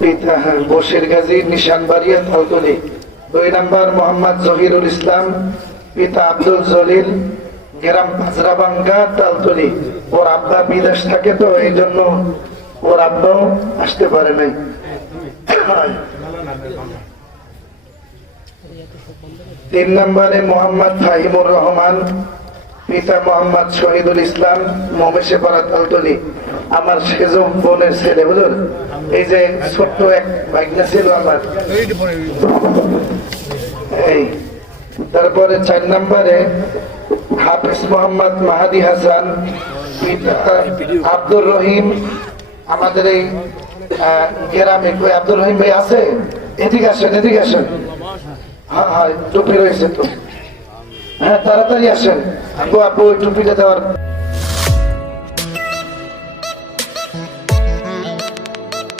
পিতা বশির গাজী নিশানবাড়িয়া তালতলি। 2 নম্বর মোহাম্মদ জহিরুল ইসলাম, পিতা আব্দুল জলিল, গ্রাম পাজরাবাঙ্গা তালতলি। ওর আব্বা বিদেশ থাকে তো এই জন্য ওর আব্বাও আসতে পারে নাই। 3 নম্বরে মোহাম্মদ ফাহিমুর রহমান, পিতা মোহাম্মদ শহীদুল ইসলাম, মহেশেপাড়া তালতলি। আমার সেজ বোনের ছেলে, বুঝলেন? এই যে ছোট্ট এক ভাগ্নে ছিল আমার এই। তারপরে 4 নম্বরে হাফিজ মোহাম্মদ মাহাদি হাসান, পিতা আব্দুর রহিম। আমাদের এই গ্রামে আব্দুর রহিম ভাই আছে? এদিকে আসেন, এদিকে আসেন। হ্যাঁ হ্যাঁ, টুপি রয়েছে তো। হ্যাঁ, তাড়াতাড়ি আসেন। আপু টুপিটা দেওয়ার